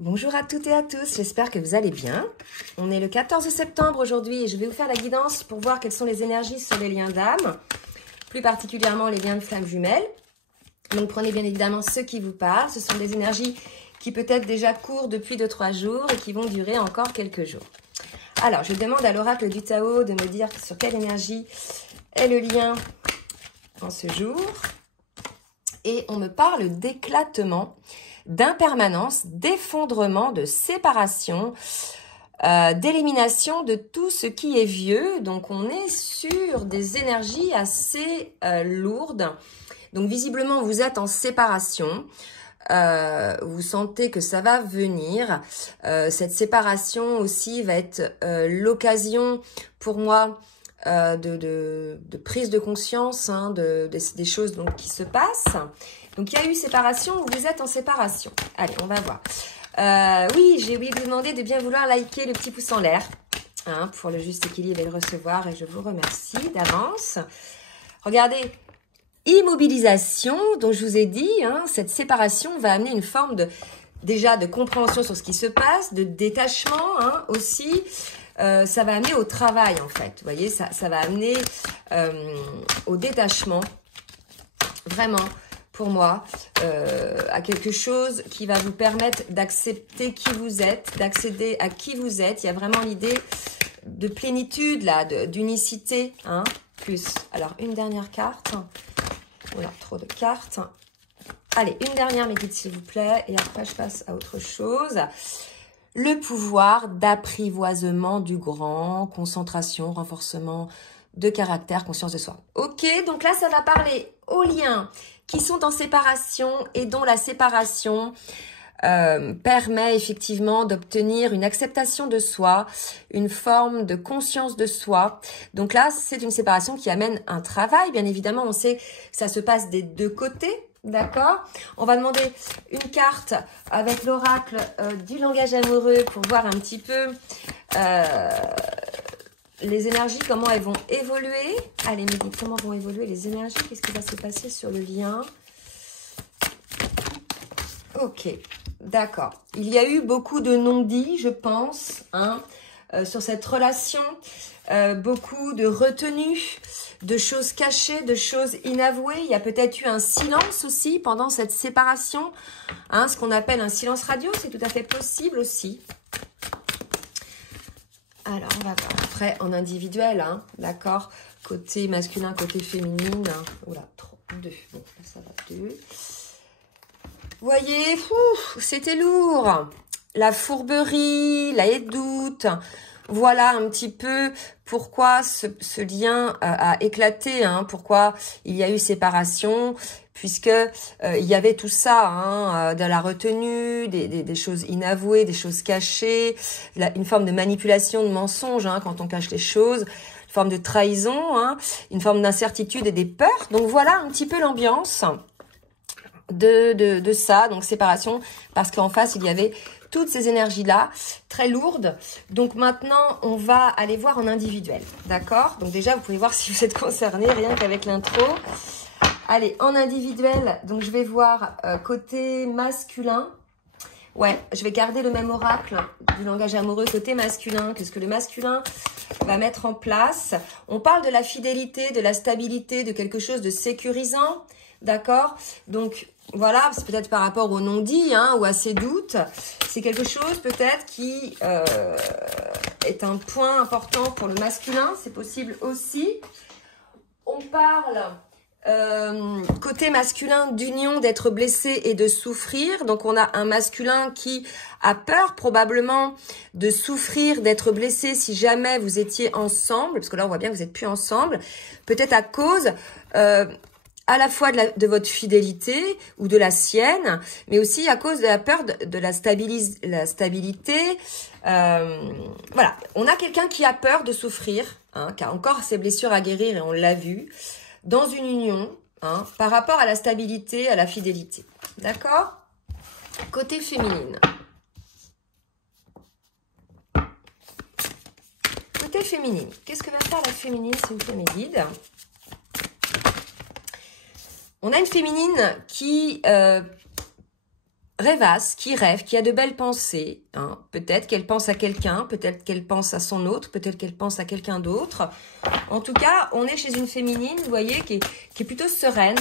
Bonjour à toutes et à tous, j'espère que vous allez bien. On est le 14 septembre aujourd'hui et je vais vous faire la guidance pour voir quelles sont les énergies sur les liens d'âme, plus particulièrement les liens de flammes jumelles. Donc prenez bien évidemment ce qui vous parle, ce sont des énergies qui peut-être déjà courent depuis 2-3 jours et qui vont durer encore quelques jours. Alors je demande à l'oracle du Tao de me dire sur quelle énergie est le lien en ce jour. Et on me parle d'éclatement, d'impermanence, d'effondrement, de séparation, d'élimination de tout ce qui est vieux. Donc, on est sur des énergies assez lourdes. Donc, visiblement, vous êtes en séparation. Vous sentez que ça va venir. Cette séparation aussi va être l'occasion pour moi de prise de conscience des choses donc, qui se passent. Donc, il y a eu séparation ou vous êtes en séparation. Allez, on va voir. Oui, j'ai oublié de vous demander de bien vouloir liker le petit pouce en l'air pour le juste équilibre et le recevoir. Et je vous remercie d'avance. Regardez, immobilisation, dont je vous ai dit, cette séparation va amener une forme déjà de compréhension sur ce qui se passe, de détachement aussi. Ça va amener au travail en fait. Vous voyez, ça va amener au détachement. Vraiment. Pour moi, à quelque chose qui va vous permettre d'accepter qui vous êtes, d'accéder à qui vous êtes. Il y a vraiment l'idée de plénitude, là, d'unicité, plus. Alors, une dernière carte. Voilà, trop de cartes. Allez, une dernière, mes guides, s'il vous plaît. Et après, je passe à autre chose. Le pouvoir d'apprivoisement du grand, concentration, renforcement de caractère, conscience de soi. Ok, donc là, ça va parler aux liens qui sont en séparation et dont la séparation permet effectivement d'obtenir une acceptation de soi, une forme de conscience de soi. Donc là, c'est une séparation qui amène un travail. Bien évidemment, on sait que ça se passe des deux côtés. D'accord? On va demander une carte avec l'oracle du langage amoureux pour voir un petit peu les énergies, comment elles vont évoluer. Allez, me dites comment vont évoluer les énergies. Qu'est-ce qui va se passer sur le lien? Ok, d'accord. Il y a eu beaucoup de non-dits, je pense, sur cette relation. Beaucoup de retenues, de choses cachées, de choses inavouées. Il y a peut-être eu un silence aussi pendant cette séparation. Ce qu'on appelle un silence radio, c'est tout à fait possible aussi. Alors, on va voir après en individuel, d'accord? Côté masculin, côté féminine. Oula, 2. Bon, ça va 2. Vous voyez, c'était lourd. La fourberie, la doute. Voilà un petit peu pourquoi ce lien a éclaté, pourquoi il y a eu séparation, puisque il y avait tout ça, de la retenue, des choses inavouées, des choses cachées, une forme de manipulation, de mensonge, quand on cache les choses, une forme de trahison, une forme d'incertitude et des peurs. Donc voilà un petit peu l'ambiance de ça, donc séparation, parce qu'en face il y avait toutes ces énergies-là, très lourdes. Donc maintenant, on va aller voir en individuel, d'accord? Donc déjà, vous pouvez voir si vous êtes concerné, rien qu'avec l'intro. Allez, en individuel, donc je vais voir côté masculin. Ouais, je vais garder le même oracle du langage amoureux côté masculin, que ce que le masculin va mettre en place. On parle de la fidélité, de la stabilité, de quelque chose de sécurisant, d'accord? Donc, voilà, c'est peut-être par rapport au non-dit ou à ces doutes. C'est quelque chose peut-être qui est un point important pour le masculin. C'est possible aussi. On parle côté masculin d'union, d'être blessé et de souffrir. Donc on a un masculin qui a peur probablement de souffrir, d'être blessé si jamais vous étiez ensemble. Parce que là on voit bien que vous n'êtes plus ensemble. Peut-être à cause à la fois de votre fidélité ou de la sienne, mais aussi à cause de la peur de la stabilité. Voilà, on a quelqu'un qui a peur de souffrir, qui a encore ses blessures à guérir et on l'a vu, dans une union, par rapport à la stabilité, à la fidélité. D'accord? Côté féminine. Côté féminine, qu'est-ce que va faire la féminine, s'il vous plaît, mes guides? On a une féminine qui rêvasse, qui rêve, qui a de belles pensées. Hein. Peut-être qu'elle pense à quelqu'un, peut-être qu'elle pense à son autre, peut-être qu'elle pense à quelqu'un d'autre. En tout cas, on est chez une féminine, vous voyez, qui est plutôt sereine.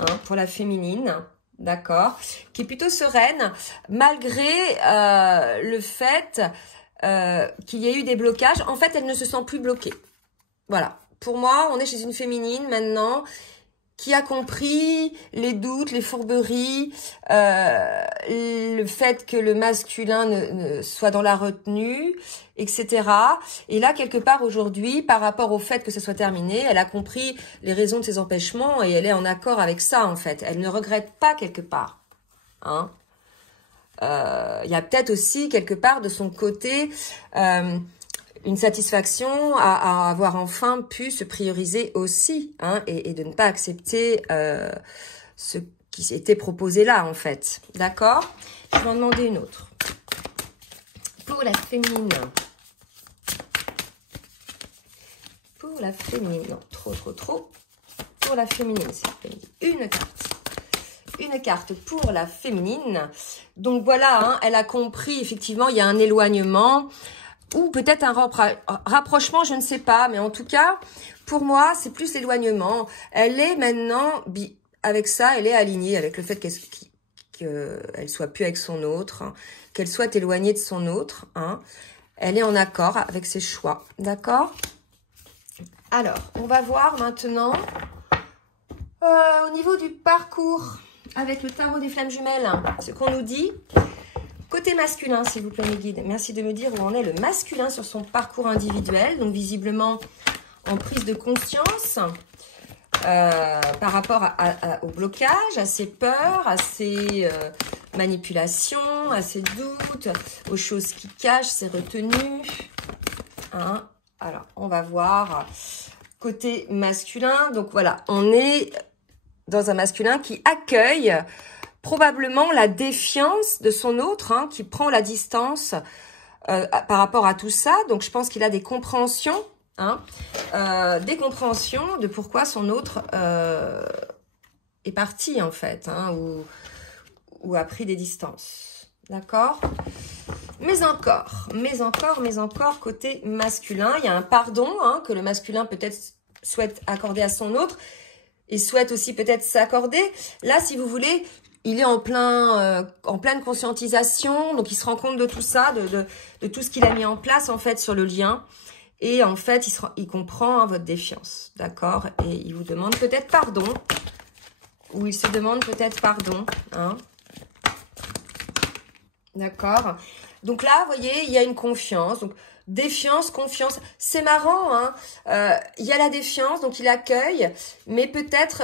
Hein, pour la féminine, d'accord, qui est plutôt sereine, malgré le fait qu'il y ait eu des blocages. En fait, elle ne se sent plus bloquée. Voilà. Pour moi, on est chez une féminine maintenant qui a compris les doutes, les fourberies, le fait que le masculin ne soit dans la retenue, etc. Et là, quelque part aujourd'hui, par rapport au fait que ce soit terminé, elle a compris les raisons de ses empêchements et elle est en accord avec ça, en fait. Elle ne regrette pas quelque part. Hein. Y a peut-être aussi quelque part de son côté une satisfaction à avoir enfin pu se prioriser aussi, hein, et de ne pas accepter ce qui s'était proposé là, en fait. D'accord? Je vais en demander une autre. Pour la féminine. Pour la féminine. Non, trop. Pour la féminine, s'il vous plaît. Une carte. Une carte pour la féminine. Donc voilà, hein, elle a compris, effectivement, il y a un éloignement ou peut-être un rapprochement, je ne sais pas. Mais en tout cas, pour moi, c'est plus l'éloignement. Elle est maintenant, avec ça, elle est alignée avec le fait qu'elle soit plus avec son autre, hein, qu'elle soit éloignée de son autre. Hein. Elle est en accord avec ses choix. D'accord? Alors, on va voir maintenant au niveau du parcours avec le tarot des flammes jumelles, ce qu'on nous dit. Côté masculin, s'il vous plaît, mes guides. Merci de me dire où en est le masculin sur son parcours individuel. Donc, visiblement, en prise de conscience par rapport au blocage, à ses peurs, à ses manipulations, à ses doutes, aux choses qui cachent, ses retenues. Hein. Alors, on va voir côté masculin. Donc, voilà, on est dans un masculin qui accueille probablement la défiance de son autre, hein, qui prend la distance par rapport à tout ça. Donc, je pense qu'il a des compréhensions, hein, des compréhensions de pourquoi son autre est parti, en fait, hein, ou a pris des distances. D'accord? Mais encore, côté masculin, il y a un pardon, hein, que le masculin peut-être souhaite accorder à son autre et souhaite aussi peut-être s'accorder. Là, si vous voulez, il est en pleine conscientisation, donc il se rend compte de tout ça, de tout ce qu'il a mis en place en fait sur le lien. Et en fait, il comprend, hein, votre défiance, d'accord? Et il vous demande peut-être pardon, ou il se demande peut-être pardon, hein? D'accord? Donc là, vous voyez, il y a une confiance, donc défiance, confiance, c'est marrant, hein, il y a la défiance, donc il accueille, mais peut-être,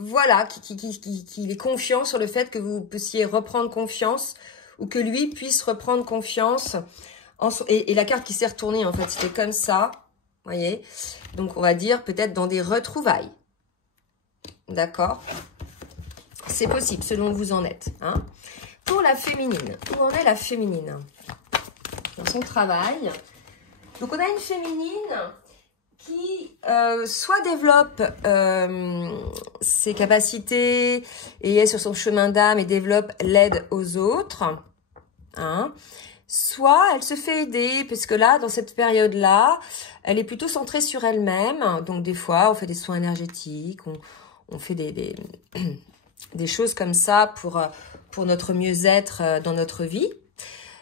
voilà, qu'il est confiant sur le fait que vous puissiez reprendre confiance, ou que lui puisse reprendre confiance, et la carte qui s'est retournée, en fait, c'était comme ça, vous voyez, donc on va dire peut-être dans des retrouvailles, d'accord? C'est possible, selon où vous en êtes, hein. Pour la féminine, où en est la féminine? Dans son travail. Donc, on a une féminine qui soit développe ses capacités et est sur son chemin d'âme et développe l'aide aux autres. Hein. Soit elle se fait aider, puisque là, dans cette période-là, elle est plutôt centrée sur elle-même. Donc, des fois, on fait des soins énergétiques, on fait des choses comme ça pour notre mieux-être dans notre vie.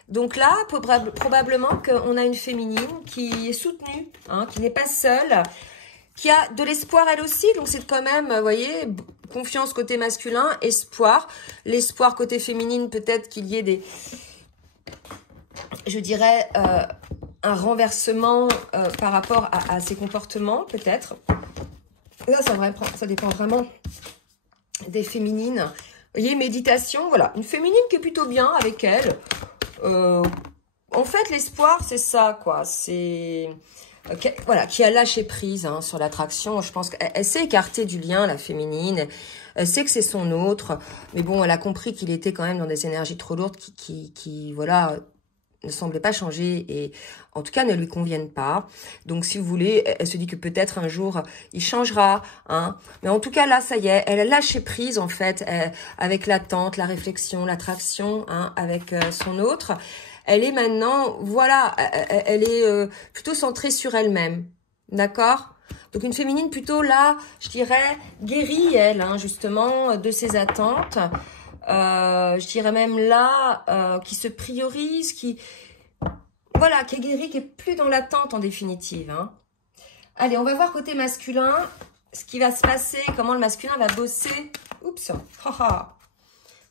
Donc là, probablement qu'on a une féminine qui est soutenue, hein, qui n'est pas seule, qui a de l'espoir elle aussi. Donc c'est quand même, vous voyez, confiance côté masculin, espoir. L'espoir côté féminine, peut-être qu'il y ait je dirais, un renversement par rapport à ses comportements, peut-être. Là, ça dépend vraiment des féminines. Vous voyez, méditation, voilà. Une féminine qui est plutôt bien avec elle. En fait, l'espoir, c'est ça, quoi. C'est voilà, qui a lâché prise, hein, sur l'attraction. Je pense qu'elle s'est écartée du lien, la féminine. Elle sait que c'est son autre. Mais bon, elle a compris qu'il était quand même dans des énergies trop lourdes qui voilà, ne semblait pas changer et en tout cas ne lui conviennent pas. Donc si vous voulez, elle se dit que peut-être un jour il changera, hein. Mais en tout cas là, ça y est, elle a lâché prise en fait, avec l'attente, la réflexion, l'attraction, hein, avec son autre. Elle est maintenant, voilà, elle est plutôt centrée sur elle-même, d'accord? Donc une féminine plutôt là, je dirais guérie elle, hein, justement de ses attentes. Je dirais même là, qui se priorise, voilà, qui est guérie, qui est plus dans l'attente en définitive. Hein. Allez, on va voir côté masculin, ce qui va se passer, comment le masculin va bosser. Oups,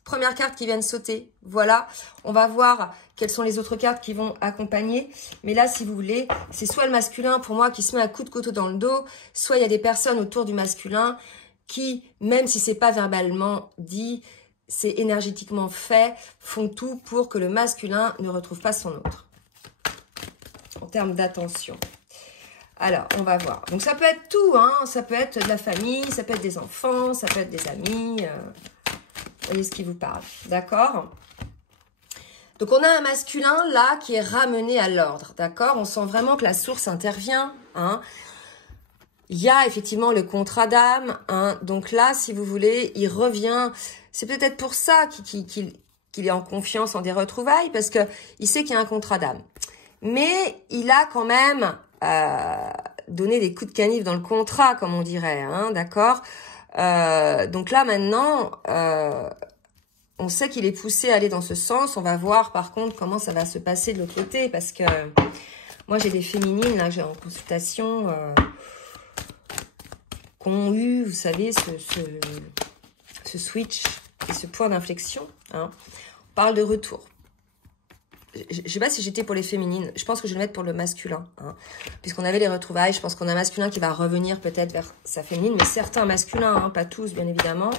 première carte qui vient de sauter. Voilà, on va voir quelles sont les autres cartes qui vont accompagner. Mais là, si vous voulez, c'est soit le masculin, pour moi, qui se met un coup de couteau dans le dos, soit il y a des personnes autour du masculin qui, même si c'est pas verbalement dit, c'est énergétiquement fait, font tout pour que le masculin ne retrouve pas son autre. En termes d'attention. Alors, on va voir. Donc, ça peut être tout, hein. Ça peut être de la famille, ça peut être des enfants, ça peut être des amis. Vous voyez ce qui vous parle. D'accord? Donc, on a un masculin, là, qui est ramené à l'ordre. D'accord? On sent vraiment que la source intervient, hein. Il y a effectivement le contrat d'âme, hein. Donc là, si vous voulez, il revient. C'est peut-être pour ça qu'il est en confiance en des retrouvailles, parce que il sait qu'il y a un contrat d'âme. Mais il a quand même donné des coups de canif dans le contrat, comme on dirait, hein, d'accord? Donc là, maintenant, on sait qu'il est poussé à aller dans ce sens. On va voir, par contre, comment ça va se passer de l'autre côté, parce que moi, j'ai des féminines, là, que j'ai en consultation... qu'ont eu, vous savez, ce switch et ce point d'inflexion. Hein. On parle de retour. Je ne sais pas si j'étais pour les féminines. Je pense que je vais le mettre pour le masculin. Hein. Puisqu'on avait les retrouvailles, je pense qu'on a un masculin qui va revenir peut-être vers sa féminine. Mais certains masculins, hein, pas tous, bien évidemment.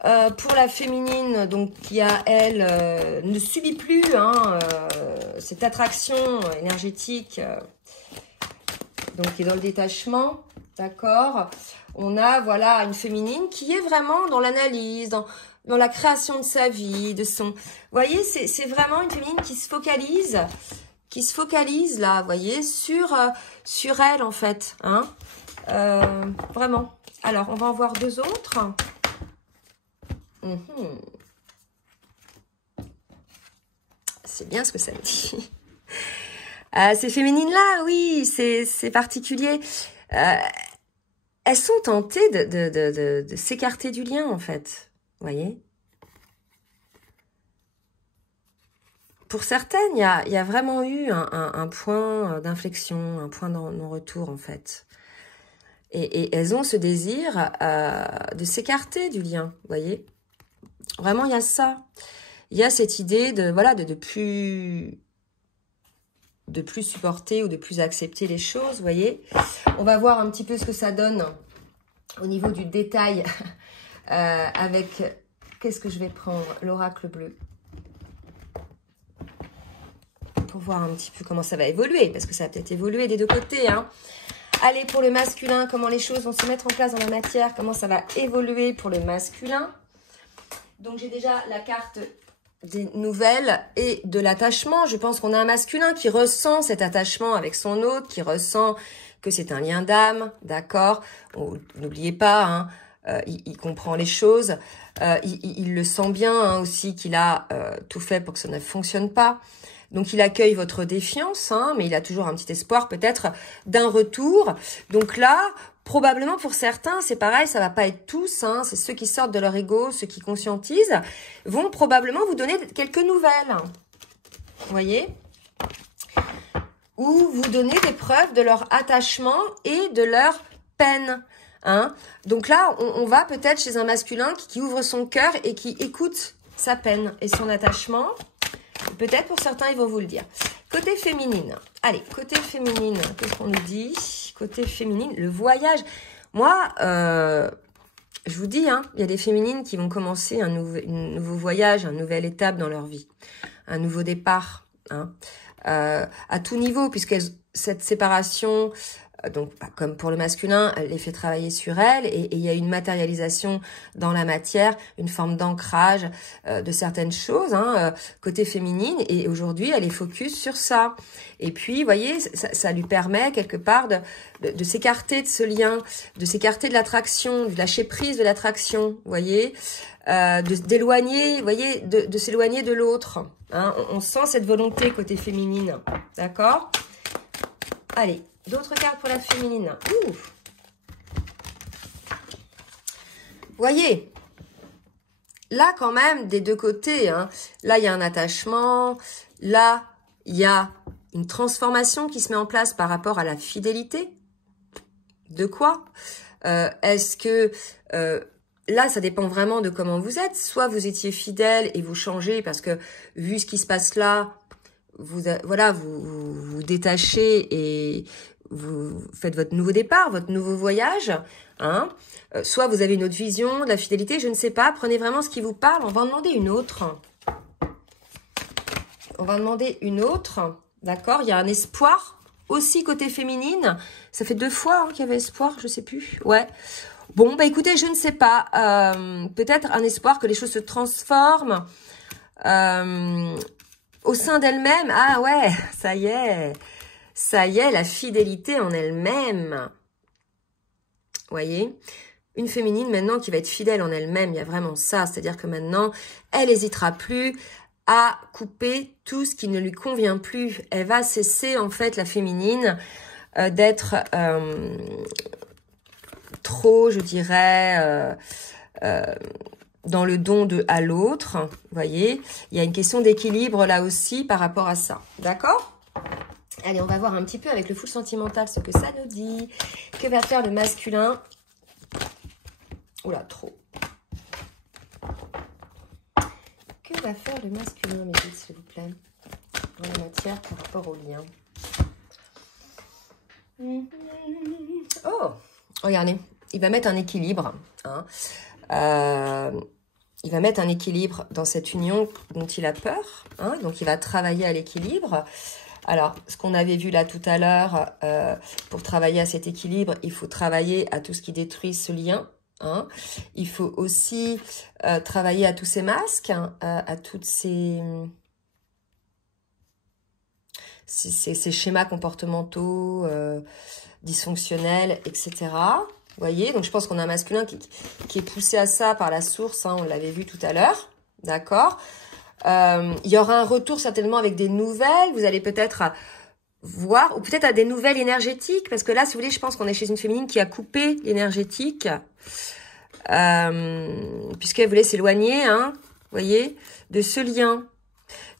Pour la féminine, donc qui a, elle, ne subit plus hein, cette attraction énergétique donc qui est dans le détachement. D'accord. On a, voilà, une féminine qui est vraiment dans l'analyse, dans la création de sa vie, de son... Vous voyez, c'est vraiment une féminine qui se focalise là, vous voyez, sur elle, en fait. Hein. Vraiment. Alors, on va en voir deux autres. C'est bien ce que ça me dit. Ces féminines-là, oui, c'est particulier. Elles sont tentées de s'écarter du lien, en fait. Vous voyez? Pour certaines, il y a vraiment eu un point d'inflexion, un point de non-retour, en fait. Et elles ont ce désir de s'écarter du lien, vous voyez? Vraiment, il y a ça. Il y a cette idée de, voilà, de plus supporter ou de plus accepter les choses, vous voyez. On va voir un petit peu ce que ça donne au niveau du détail avec, qu'est-ce que je vais prendre? L'oracle bleu. Pour voir un petit peu comment ça va évoluer, parce que ça va peut-être évoluer des deux côtés. Hein. Allez, pour le masculin, comment les choses vont se mettre en place dans la matière, comment ça va évoluer pour le masculin. Donc, j'ai déjà la carte des nouvelles et de l'attachement. Je pense qu'on a un masculin qui ressent cet attachement avec son autre, qui ressent que c'est un lien d'âme, d'accord? N'oubliez pas, hein, il comprend les choses, il le sent bien hein, aussi qu'il a tout fait pour que ça ne fonctionne pas. Donc, il accueille votre défiance, hein, mais il a toujours un petit espoir peut-être d'un retour. Donc là, probablement pour certains, c'est pareil, ça va pas être tous, hein, c'est ceux qui sortent de leur ego, ceux qui conscientisent, vont probablement vous donner quelques nouvelles. Vous voyez? Ou vous donner des preuves de leur attachement et de leur peine. Hein. Donc là, on va peut-être chez un masculin qui ouvre son cœur et qui écoute sa peine et son attachement. Peut-être pour certains, ils vont vous le dire. Côté féminine. Allez, côté féminine, qu'est-ce qu'on nous dit? Côté féminine, le voyage. Moi, je vous dis, hein, il y a des féminines qui vont commencer un nouveau voyage, une nouvelle étape dans leur vie. Un nouveau départ. Hein, à tout niveau, puisque cette séparation Donc, comme pour le masculin, elle les fait travailler sur elle et il y a une matérialisation dans la matière, une forme d'ancrage de certaines choses, hein, côté féminine. Et aujourd'hui, elle est focus sur ça. Et puis, vous voyez, ça lui permet quelque part de s'écarter de ce lien, de s'écarter de l'attraction, de lâcher prise de l'attraction, vous voyez, d'éloigner, vous voyez, de s'éloigner de l'autre. Hein. On sent cette volonté côté féminine, d'accord? Allez. D'autres cartes pour la féminine. Ouh. Voyez, là quand même, des deux côtés, hein, là il y a un attachement, là il y a une transformation qui se met en place par rapport à la fidélité. De quoi? Est-ce que... là, ça dépend vraiment de comment vous êtes. Soit vous étiez fidèle et vous changez parce que, vu ce qui se passe là, vous détachez et vous faites votre nouveau départ, votre nouveau voyage, hein. Soit vous avez une autre vision de la fidélité, je ne sais pas. Prenez vraiment ce qui vous parle. On va en demander une autre. On va en demander une autre. D'accord? Il y a un espoir aussi côté féminine. Ça fait 2 fois hein, qu'il y avait espoir, je sais plus. Ouais. Bon, bah écoutez, je ne sais pas. Peut-être un espoir que les choses se transforment au sein d'elle-même. Ah ouais, ça y est. Ça y est, la fidélité en elle-même. Voyez, une féminine maintenant qui va être fidèle en elle-même, il y a vraiment ça. C'est-à-dire que maintenant, elle n'hésitera plus à couper tout ce qui ne lui convient plus. Elle va cesser, en fait, la féminine, d'être trop, je dirais, dans le don à l'autre. Vous voyez, il y a une question d'équilibre là aussi par rapport à ça. D'accord ? Allez, on va voir un petit peu avec le full sentimental ce que ça nous dit. Que va faire le masculin? Oula, trop. Que va faire le masculin, mes filles, s'il vous plaît, dans la matière par rapport au lien? Oh, regardez, il va mettre un équilibre. Hein. Il va mettre un équilibre dans cette union dont il a peur. Hein, donc, il va travailler à l'équilibre. Alors, ce qu'on avait vu là tout à l'heure, pour travailler à cet équilibre, il faut travailler à tout ce qui détruit ce lien. Hein. Il faut aussi travailler à tous ces masques, hein, à toutes ces schémas comportementaux dysfonctionnels, etc. Vous voyez, donc je pense qu'on a un masculin qui est poussé à ça par la source, hein, on l'avait vu tout à l'heure, d'accord. Il y aura un retour certainement avec des nouvelles. Vous allez peut-être voir, ou peut-être à des nouvelles énergétiques. Parce que là, si vous voulez, je pense qu'on est chez une féminine qui a coupé l'énergétique. Puisqu'elle voulait s'éloigner, hein, vous voyez, de ce lien.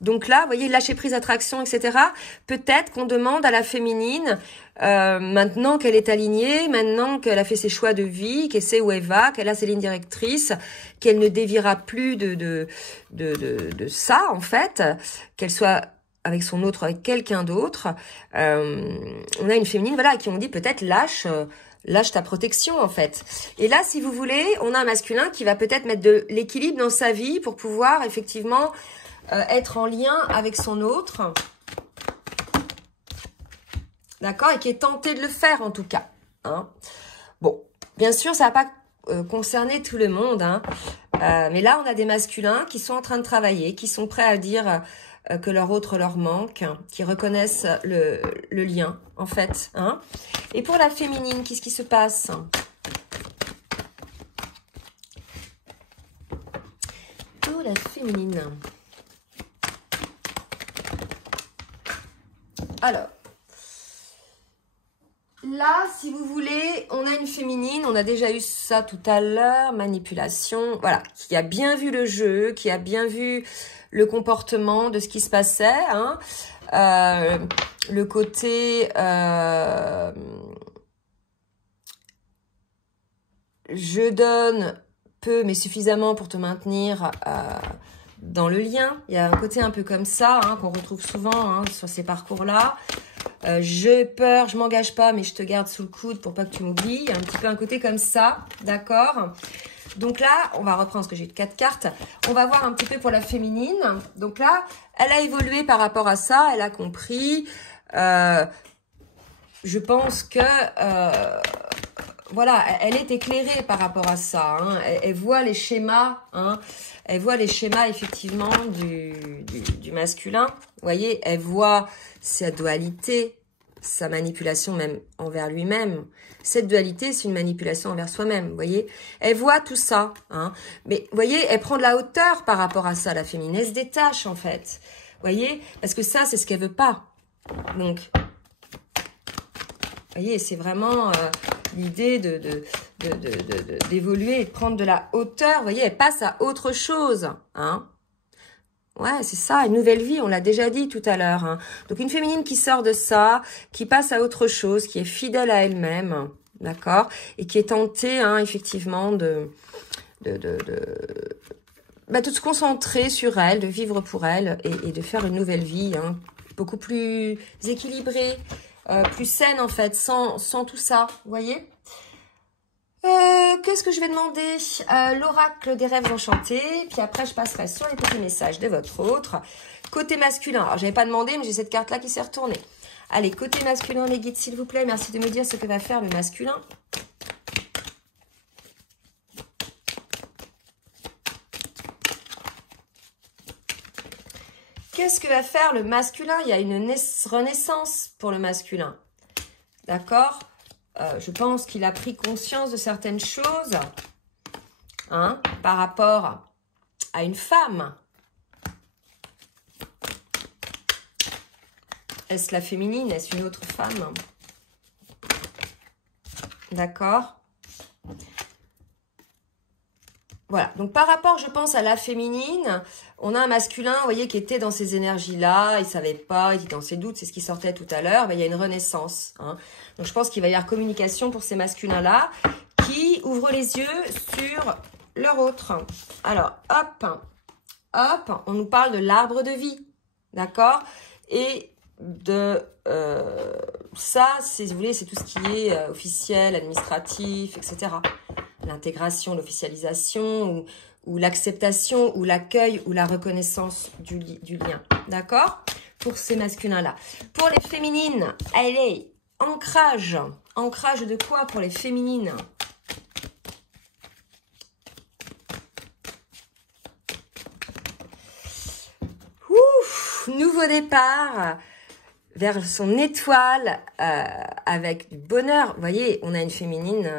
Donc là, vous voyez, lâcher prise, attraction, etc. Peut-être qu'on demande à la féminine, maintenant qu'elle est alignée, maintenant qu'elle a fait ses choix de vie, qu'elle sait où elle va, qu'elle a ses lignes directrices, qu'elle ne déviera plus de ça, en fait, qu'elle soit avec son autre, avec quelqu'un d'autre. On a une féminine, voilà, à qui on dit peut-être lâche ta protection, en fait. Et là, si vous voulez, on a un masculin qui va peut-être mettre de l'équilibre dans sa vie pour pouvoir, effectivement, être en lien avec son autre, d'accord, et qui est tenté de le faire en tout cas. Hein. Bon, bien sûr, ça va pas concerner tout le monde, hein, mais là, on a des masculins qui sont en train de travailler, qui sont prêts à dire que leur autre leur manque, qui reconnaissent le lien, en fait. Hein. Et pour la féminine, qu'est-ce qui se passe? Pour la féminine... Alors, là, si vous voulez, on a une féminine, on a déjà eu ça tout à l'heure, manipulation, voilà, qui a bien vu le jeu, qui a bien vu le comportement de ce qui se passait, hein, le côté, je donne peu mais suffisamment pour te maintenir dans le lien. Il y a un côté un peu comme ça, hein, qu'on retrouve souvent hein, sur ces parcours-là. J'ai peur, je m'engage pas, mais je te garde sous le coude pour pas que tu m'oublies. Il y a un petit peu un côté comme ça, d'accord? Donc là, on va reprendre ce que j'ai de 4 cartes. On va voir un petit peu pour la féminine. Donc là, elle a évolué par rapport à ça, elle a compris. je pense que, voilà, elle est éclairée par rapport à ça. Hein. Elle voit les schémas, hein. Elle voit les schémas, effectivement, du masculin. Vous voyez, elle voit sa dualité, sa manipulation même envers lui-même. Cette dualité, c'est une manipulation envers soi-même, vous voyez. Elle voit tout ça, hein. Mais, vous voyez, elle prend de la hauteur par rapport à ça, la féminine. Elle se détache, en fait. Vous voyez, parce que ça, c'est ce qu'elle veut pas. Donc, vous voyez, c'est vraiment l'idée d'évoluer et de prendre de la hauteur. Vous voyez, elle passe à autre chose, hein. Ouais, c'est ça, une nouvelle vie, on l'a déjà dit tout à l'heure. Hein. Donc, une féminine qui sort de ça, qui passe à autre chose, qui est fidèle à elle-même, d'accord? Et qui est tentée, hein, effectivement, de se concentrer sur elle, de vivre pour elle et de faire une nouvelle vie, hein, beaucoup plus équilibrée, plus saine, en fait, sans tout ça, vous voyez? Qu'est-ce que je vais demander? L'oracle des rêves enchantés. Puis après, je passerai sur les petits messages de votre autre. Côté masculin. Alors, j'avais pas demandé, mais j'ai cette carte-là qui s'est retournée. Allez, côté masculin, les guides, s'il vous plaît. Merci de me dire ce que va faire le masculin. Qu'est-ce que va faire le masculin? Il y a une renaissance pour le masculin. D'accord? Je pense qu'il a pris conscience de certaines choses, hein, par rapport à une femme. Est-ce la féminine? Est-ce une autre femme? D'accord? Voilà, donc par rapport, je pense, à la féminine, on a un masculin, vous voyez, qui était dans ces énergies-là, il ne savait pas, il était dans ses doutes, c'est ce qui sortait tout à l'heure, il y a une renaissance. Hein. Donc je pense qu'il va y avoir communication pour ces masculins-là, qui ouvrent les yeux sur leur autre. Alors, hop, on nous parle de l'arbre de vie, d'accord? Et de ça, si vous voulez, c'est tout ce qui est officiel, administratif, etc. L'intégration, l'officialisation ou l'acceptation ou l'accueil ou la reconnaissance du lien. D'accord? Pour ces masculins-là. Pour les féminines, allez, ancrage. Ancrage de quoi pour les féminines? Ouf, nouveau départ vers son étoile avec du bonheur. Vous voyez, on a une féminine...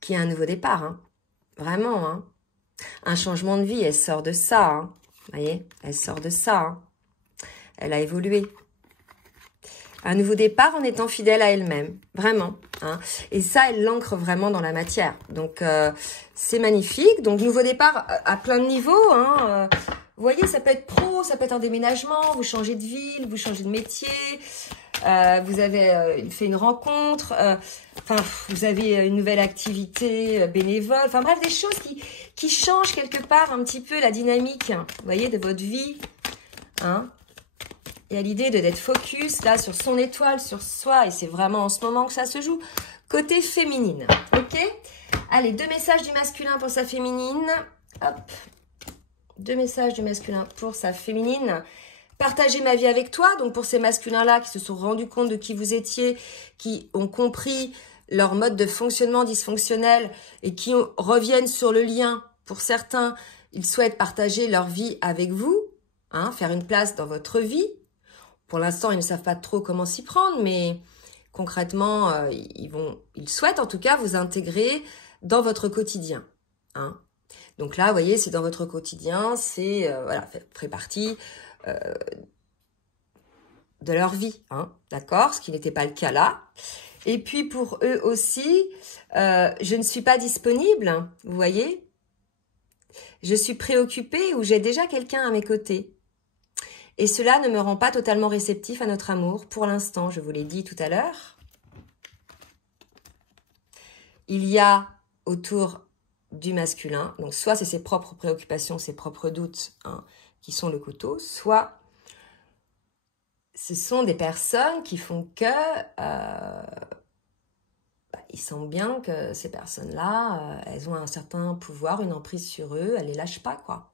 qui a un nouveau départ, hein. Vraiment, hein. Un changement de vie, elle sort de ça, hein. Vous voyez, elle sort de ça, hein. Elle a évolué. Un nouveau départ en étant fidèle à elle-même, vraiment, hein. Et ça, elle l'ancre vraiment dans la matière. Donc, c'est magnifique. Donc, nouveau départ à plein de niveaux, hein. Vous voyez, ça peut être pro, ça peut être un déménagement, vous changez de ville, vous changez de métier, vous avez fait une rencontre, vous avez une nouvelle activité bénévole, enfin bref, des choses qui changent quelque part un petit peu la dynamique, vous voyez, de votre vie. Hein. Il y a l'idée d'être focus là sur son étoile, sur soi, et c'est vraiment en ce moment que ça se joue. Côté féminine, ok? Allez, 2 messages du masculin pour sa féminine. Hop. 2 messages du masculin pour sa féminine. Partager ma vie avec toi. Donc, pour ces masculins-là qui se sont rendus compte de qui vous étiez, qui ont compris leur mode de fonctionnement dysfonctionnel et qui reviennent sur le lien. Pour certains, ils souhaitent partager leur vie avec vous, hein, faire une place dans votre vie. Pour l'instant, ils ne savent pas trop comment s'y prendre, mais concrètement, ils souhaitent en tout cas vous intégrer dans votre quotidien. Hein. Donc là, vous voyez, c'est dans votre quotidien, c'est voilà, fait partie de leur vie, hein, d'accord? Ce qui n'était pas le cas là. Et puis pour eux aussi, je ne suis pas disponible, vous voyez? Je suis préoccupée ou j'ai déjà quelqu'un à mes côtés. Et cela ne me rend pas totalement réceptif à notre amour pour l'instant, je vous l'ai dit tout à l'heure. Il y a autour du masculin, donc soit c'est ses propres préoccupations, ses propres doutes, hein, qui sont le couteau, soit ce sont des personnes qui font que ils sentent bien que ces personnes-là, elles ont un certain pouvoir, une emprise sur eux, elles les lâchent pas, quoi.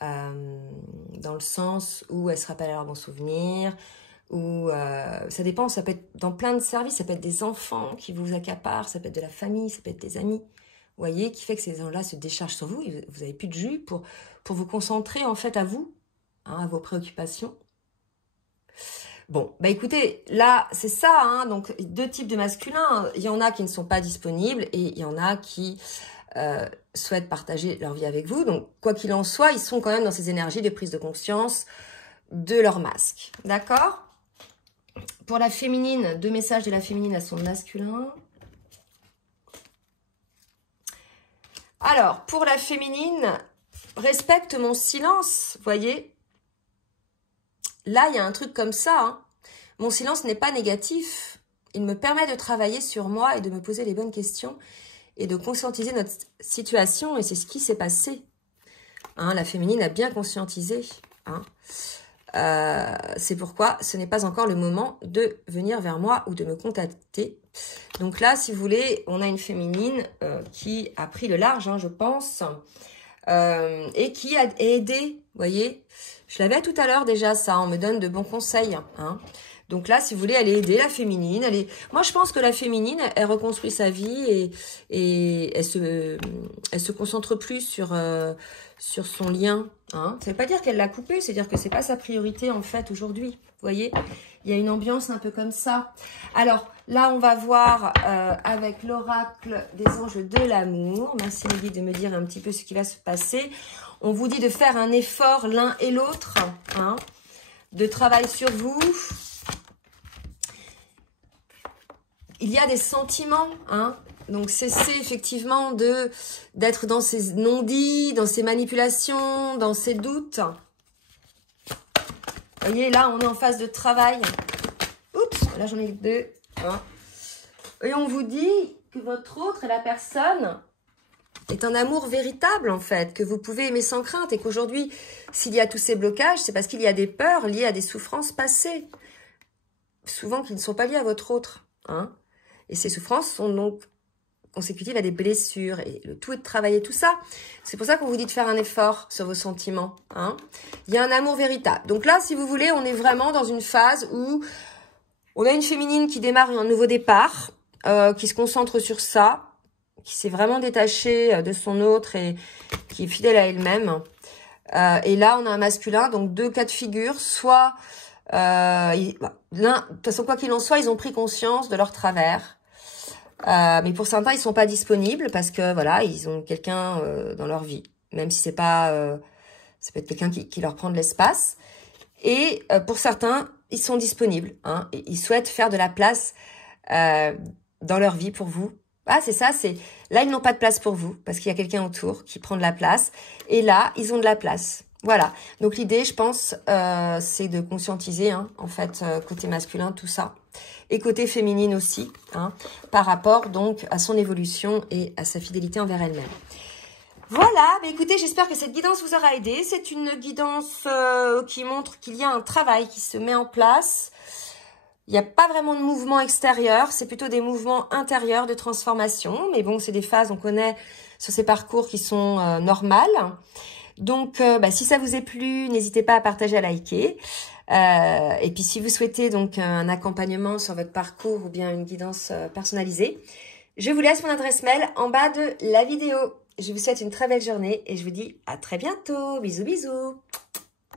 Dans le sens où elles se rappellent leurs bons souvenirs, ou ça dépend, ça peut être dans plein de services, ça peut être des enfants qui vous accaparent, ça peut être de la famille, ça peut être des amis, vous voyez, qui fait que ces gens-là se déchargent sur vous, et vous n'avez plus de jus pour vous concentrer en fait à vous, hein, à vos préoccupations. Bon, bah écoutez, là, c'est ça, hein, donc 2 types de masculins. Il y en a qui ne sont pas disponibles et il y en a qui souhaitent partager leur vie avec vous. Donc, quoi qu'il en soit, ils sont quand même dans ces énergies de prise de conscience de leur masque. D'accord? Pour la féminine, 2 messages de la féminine à son masculin. Alors, pour la féminine, respecte mon silence, voyez. Là, il y a un truc comme ça. Hein. Mon silence n'est pas négatif. Il me permet de travailler sur moi et de me poser les bonnes questions et de conscientiser notre situation. Et c'est ce qui s'est passé. Hein, la féminine a bien conscientisé. Hein. C'est pourquoi ce n'est pas encore le moment de venir vers moi ou de me contacter. Donc là, si vous voulez, on a une féminine qui a pris le large, hein, je pense, et qui a aidé, vous voyez. Je l'avais tout à l'heure déjà, ça, on me donne de bons conseils. Hein. Donc là, si vous voulez, elle est aidée, la féminine. Moi, je pense que la féminine, elle reconstruit sa vie et elle se concentre plus sur son lien. Hein. Ça ne veut pas dire qu'elle l'a coupé, c'est dire que c'est pas sa priorité en fait aujourd'hui. Vous voyez, il y a une ambiance un peu comme ça. Alors là, on va voir avec l'oracle des anges de l'amour. Merci les guides de me dire un petit peu ce qui va se passer. On vous dit de faire un effort l'un et l'autre, hein, de travail sur vous. Il y a des sentiments, hein. Donc, cessez effectivement d'être dans ces non-dits, dans ces manipulations, dans ces doutes. Vous voyez, là, on est en phase de travail. Oups, là, j'en ai 2. Hein. Et on vous dit que votre autre et la personne est un amour véritable, en fait, que vous pouvez aimer sans crainte. Et qu'aujourd'hui, s'il y a tous ces blocages, c'est parce qu'il y a des peurs liées à des souffrances passées. Souvent, qui ne sont pas liées à votre autre. Hein. Et ces souffrances sont donc consécutives à des blessures. Et le tout est de travailler tout ça. C'est pour ça qu'on vous dit de faire un effort sur vos sentiments. Hein. Il y a un amour véritable. Donc là, si vous voulez, on est vraiment dans une phase où on a une féminine qui démarre un nouveau départ, qui se concentre sur ça, qui s'est vraiment détachée de son autre et qui est fidèle à elle-même. Et là, on a un masculin, donc 2 cas de figure. Soit, de toute façon, quoi qu'il en soit, ils ont pris conscience de leur travers. Mais pour certains, ils sont pas disponibles parce que voilà, ils ont quelqu'un dans leur vie, même si c'est pas, ça peut être quelqu'un qui leur prend de l'espace. Et pour certains, ils sont disponibles. Hein, et ils souhaitent faire de la place dans leur vie pour vous. Ah, c'est ça, là, ils n'ont pas de place pour vous parce qu'il y a quelqu'un autour qui prend de la place. Et là, ils ont de la place. Voilà. Donc, l'idée, je pense, c'est de conscientiser, hein, en fait, côté masculin, tout ça. Et côté féminine aussi, hein, par rapport, donc, à son évolution et à sa fidélité envers elle-même. Voilà. Mais écoutez, j'espère que cette guidance vous aura aidé. C'est une guidance qui montre qu'il y a un travail qui se met en place. Il n'y a pas vraiment de mouvement extérieur, c'est plutôt des mouvements intérieurs de transformation. Mais bon, c'est des phases, on connaît sur ces parcours qui sont normales. Donc, si ça vous est plu, n'hésitez pas à partager, à liker. Et puis, si vous souhaitez donc un accompagnement sur votre parcours ou bien une guidance personnalisée, je vous laisse mon adresse mail en bas de la vidéo. Je vous souhaite une très belle journée et je vous dis à très bientôt. Bisous, bisous.